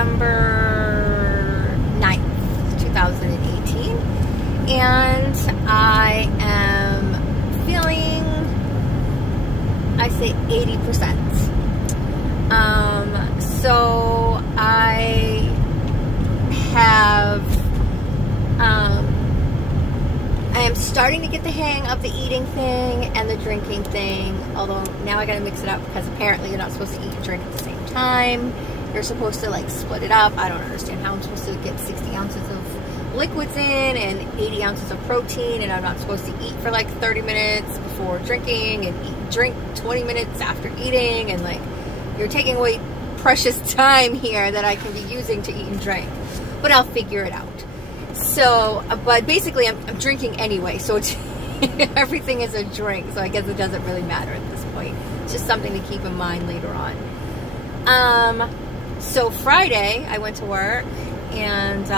December 9th, 2018. And I am feeling, I say 80%. So I have, I am starting to get the hang of the eating thing and the drinking thing, although now I gotta mix it up because apparently you're not supposed to eat and drink at the same time. You're supposed to like split it up. I don't understand how I'm supposed to get 60 ounces of liquids in and 80 ounces of protein, and I'm not supposed to eat for like 30 minutes before drinking and drink 20 minutes after eating, and like you're taking away precious time here that I can be using to eat and drink, but I'll figure it out. So, but basically I'm drinking anyway, so it's everything is a drink, so I guess it doesn't really matter at this point. It's just something to keep in mind later on. So Friday I went to work, and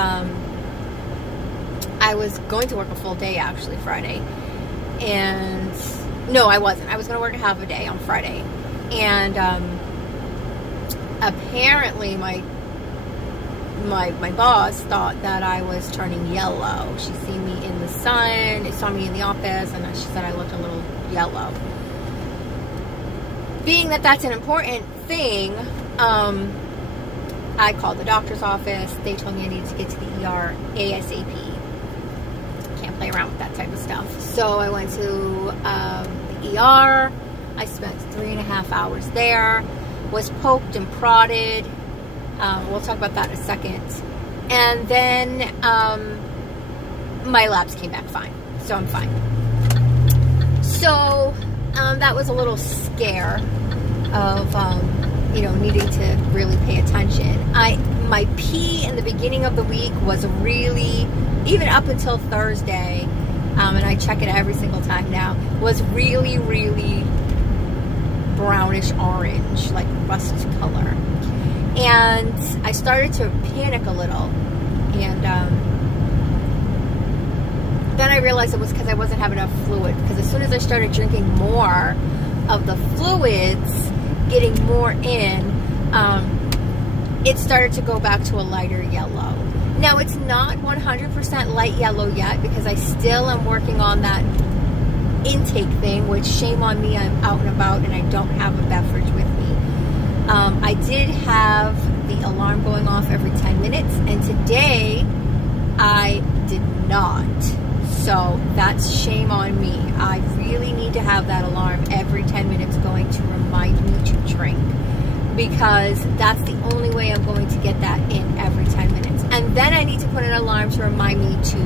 I was going to work a full day actually Friday, and no, I wasn't. I was going to work a half a day on Friday, and apparently my boss thought that I was turning yellow. She seen me in the sun, saw me in the office, and she said I looked a little yellow. Being that that's an important thing, I called the doctor's office. They told me I needed to get to the ER ASAP. Can't play around with that type of stuff. So I went to the ER. I spent 3.5 hours there. Was poked and prodded. We'll talk about that in a second. And then my labs came back fine, so I'm fine. So that was a little scare of you know, needing to really pay attention. My pee in the beginning of the week was really, even up until Thursday, and I check it every single time now, was really, really brownish orange, like rust color. And I started to panic a little, and then I realized it was because I wasn't having enough fluid, because as soon as I started drinking more of the fluids, getting more in, it started to go back to a lighter yellow. Now it's not 100% light yellow yet, because I still am working on that intake thing, which shame on me, I'm out and about and I don't have a beverage with me. I did have the alarm going off every 10 minutes, and today I did not. So that's shame on me. I really need to have that alarm every 10 minutes going to remind me to drink, because that's the only way I'm going to get that in every 10 minutes. And then I need to put an alarm to remind me to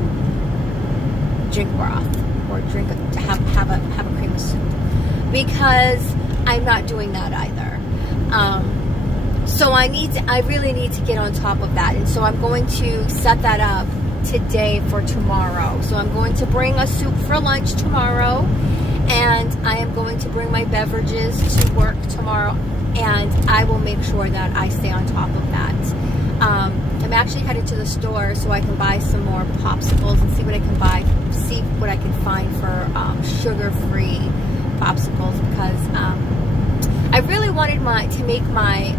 drink broth, or drink, to have a cream of soup, because I'm not doing that either. So I really need to get on top of that, and so I'm going to set that up today for tomorrow. So I'm going to bring a soup for lunch tomorrow, and I am going to bring my beverages to work tomorrow, and I will make sure that I stay on top of that. I'm actually headed to the store so I can buy some more popsicles and see what I can find for sugar-free popsicles, because I really wanted to make my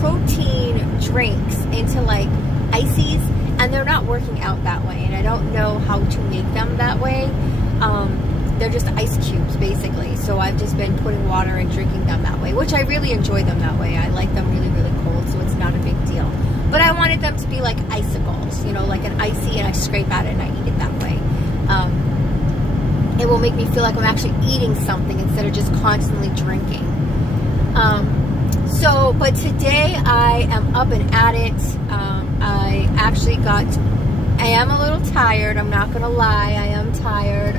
protein drinks into like ices, and they're not working out that way, and I don't know how to make them that way. They're just ice cubes basically, so I've just been putting water and drinking them that way, which I really enjoy them that way. I like them really, really cold, so it's not a big deal. But I wanted them to be like icicles, you know, like an icy, and I scrape at it and I eat it that way. It will make me feel like I'm actually eating something instead of just constantly drinking. But today I am up and at it. I am a little tired, I'm not gonna lie, I am tired,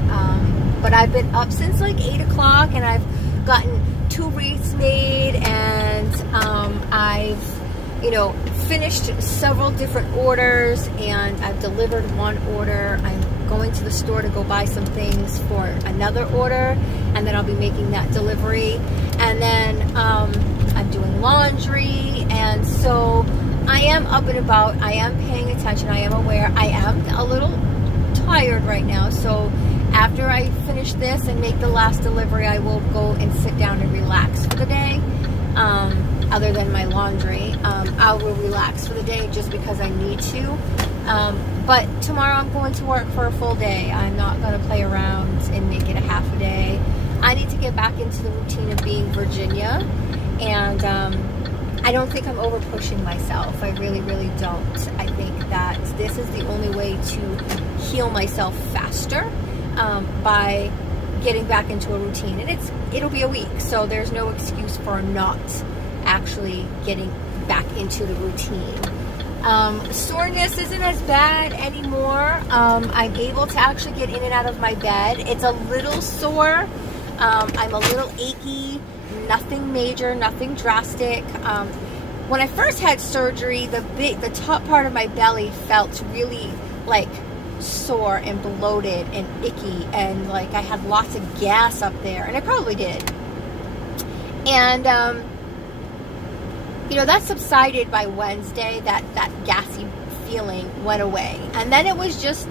but I've been up since like 8 o'clock, and I've gotten 2 wreaths made, and I've, you know, finished several different orders, and I've delivered one order. I'm going to the store to go buy some things for another order, and then I'll be making that delivery, and then I'm doing laundry, and so I am up and about. I am paying attention. I am aware. I am a little tired right now, so after I finish this and make the last delivery, I will go and sit down and relax for the day. other than my laundry. I will relax for the day just because I need to. But tomorrow I'm going to work for a full day. I'm not going to play around and make it a half a day. I need to get back into the routine of being Virginia, and I don't think I'm over pushing myself. I really, really don't. I think that this is the only way to heal myself faster, by getting back into a routine. And it'll be a week, so there's no excuse for not actually getting back into the routine. Soreness isn't as bad anymore. I'm able to actually get in and out of my bed. It's a little sore. I'm a little achy. Nothing major, nothing drastic. When I first had surgery, the top part of my belly felt really like sore and bloated and icky, and like I had lots of gas up there, and I probably did. And you know, that subsided by Wednesday. That gassy feeling went away, and then it was just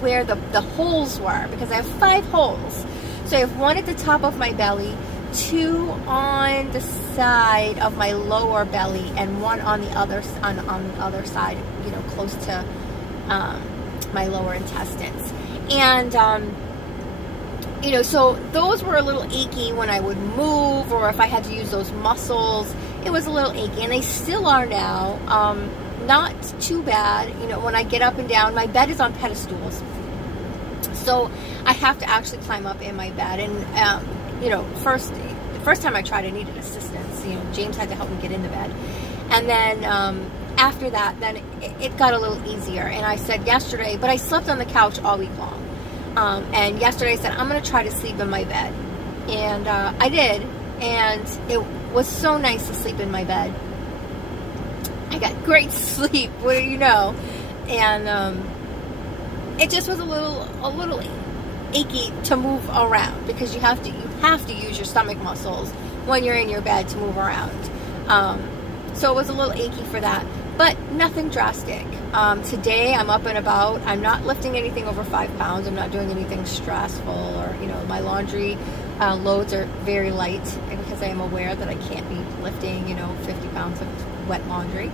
where the holes were, because I have 5 holes. So I have one at the top of my belly, 2 on the side of my lower belly, and 1 on the other side, you know, close to my lower intestines. And you know, so those were a little achy when I would move, or if I had to use those muscles, it was a little achy, and they still are now. Not too bad. You know, when I get up and down, my bed is on pedestals, so I have to actually climb up in my bed. And you know, the first time I tried, I needed assistance. You know, James had to help me get in the bed, and then after that, then it got a little easier. And I said yesterday, but I slept on the couch all week long. And yesterday I said, I'm going to try to sleep in my bed. And I did. And it was so nice to sleep in my bed. I got great sleep, what do you know? And it just was a little achy to move around, because you have to use your stomach muscles when you're in your bed to move around. So it was a little achy for that, but nothing drastic. Today I'm up and about. I'm not lifting anything over 5 pounds. I'm not doing anything stressful, or, you know, my laundry loads are very light, because I am aware that I can't be lifting, you know, 50 pounds of wet laundry.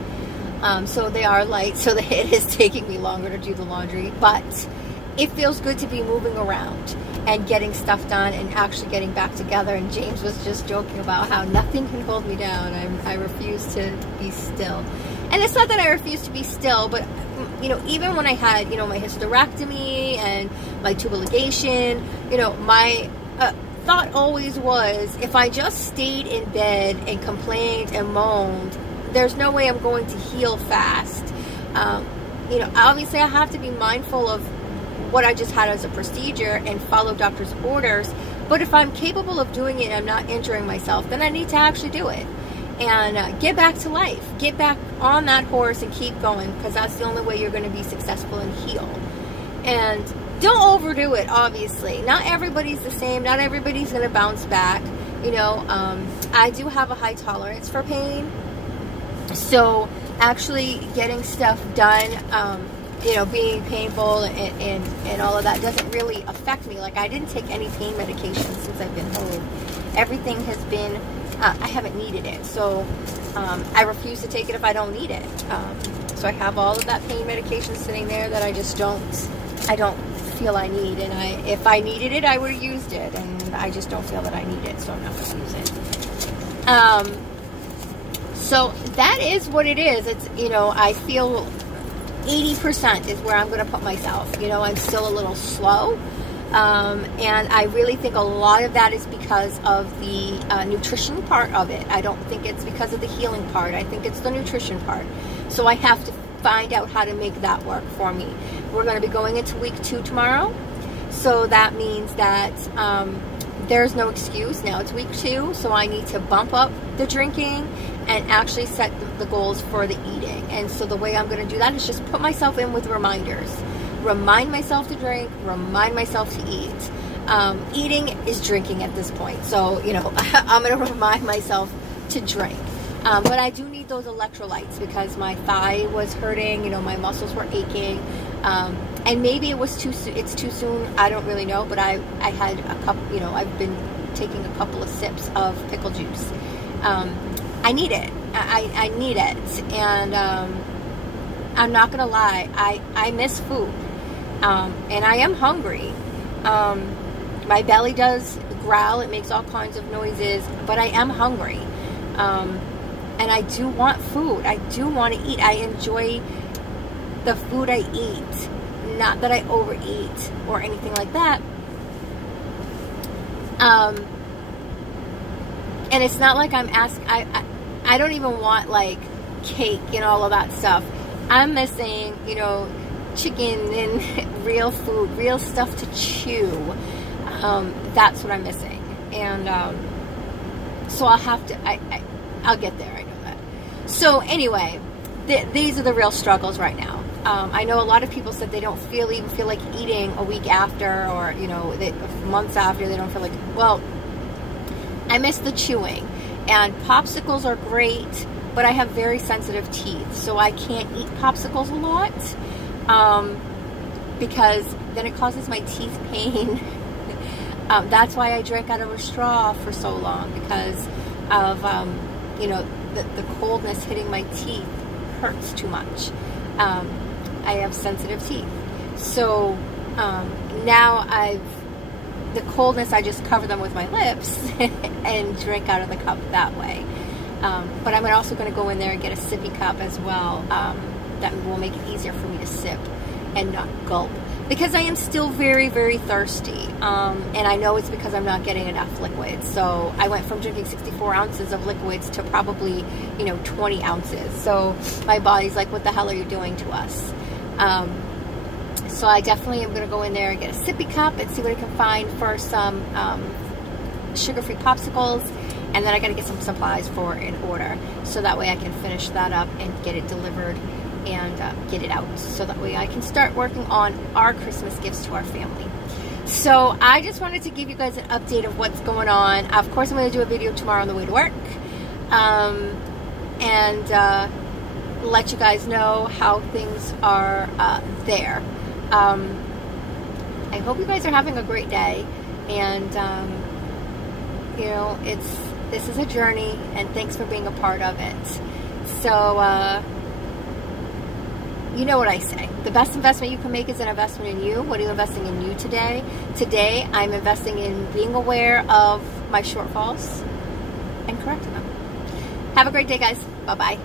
So they are light, so that it is taking me longer to do the laundry, but it feels good to be moving around and getting stuff done and actually getting back together. And James was just joking about how nothing can hold me down. I refuse to be still. And it's not that I refuse to be still, but, you know, even when I had, you know, my hysterectomy and my tubal ligation, you know, my thought always was, if I just stayed in bed and complained and moaned, there's no way I'm going to heal fast. You know, obviously I have to be mindful of what I just had as a procedure and follow doctor's orders. But if I'm capable of doing it and I'm not injuring myself, then I need to actually do it. And get back to life. Get back on that horse and keep going, because that's the only way you're going to be successful and heal. And don't overdo it, obviously. Not everybody's the same. Not everybody's going to bounce back. You know, I do have a high tolerance for pain. So actually getting stuff done, you know, being painful and all of that doesn't really affect me. Like, I didn't take any pain medication since I've been home. Everything has been, I haven't needed it. So I refuse to take it if I don't need it. So I have all of that pain medication sitting there that I just don't feel I need. And if I needed it, I would have used it. And I just don't feel that I need it, so I'm not going to use it. So that is what it is. It's, you know, I feel 80% is where I'm going to put myself. You know, I'm still a little slow. And I really think a lot of that is because of the nutrition part of it. I don't think it's because of the healing part. I think it's the nutrition part. So I have to find out how to make that work for me. We're going to be going into week 2 tomorrow. So that means that there's no excuse. Now it's week 2, so I need to bump up the drinking and actually set the goals for the eating. And so the way I'm going to do that is just put myself in with reminders. Remind myself to drink, remind myself to eat. Eating is drinking at this point. So, you know, I'm going to remind myself to drink. But I do need those electrolytes because my thigh was hurting, you know, my muscles were aching. And maybe it's too soon, I don't really know, but I had a couple, you know, I've been taking a couple of sips of pickle juice. I need it. I need it. And I'm not gonna lie, I miss food, and I am hungry. My belly does growl, it makes all kinds of noises, but I am hungry, and I do want food. I do want to eat. I enjoy the food I eat, not that I overeat or anything like that. And it's not like I'm asking, I don't even want like cake and all of that stuff. I'm missing, you know, chicken and real food, real stuff to chew. That's what I'm missing. And so I'll have to, I'll get there, I know that. So anyway, these are the real struggles right now. I know a lot of people said they don't even feel like eating a week after, or, you know, months after, they don't feel like, well, I miss the chewing. And popsicles are great, but I have very sensitive teeth, so I can't eat popsicles a lot, because then it causes my teeth pain. That's why I drank out of a straw for so long, because of, you know, the coldness hitting my teeth hurts too much. I have sensitive teeth. So now the coldness, I just cover them with my lips and drink out of the cup that way. But I'm also going to go in there and get a sippy cup as well. That will make it easier for me to sip and not gulp, because I am still very, very thirsty. And I know it's because I'm not getting enough liquids. So I went from drinking 64 ounces of liquids to probably, you know, 20 ounces. So my body's like, what the hell are you doing to us? So I definitely am going to go in there and get a sippy cup and see what I can find for some sugar-free popsicles. And then I got to get some supplies for an order, so that way I can finish that up and get it delivered and get it out, so that way I can start working on our Christmas gifts to our family. So I just wanted to give you guys an update of what's going on. Of course, I'm going to do a video tomorrow on the way to work, and let you guys know how things are there. I hope you guys are having a great day, and you know, this is a journey, and thanks for being a part of it. So you know what I say, the best investment you can make is an investment in you. What are you investing in you today? Today I'm investing in being aware of my shortfalls and correcting them. Have a great day, guys. Bye bye.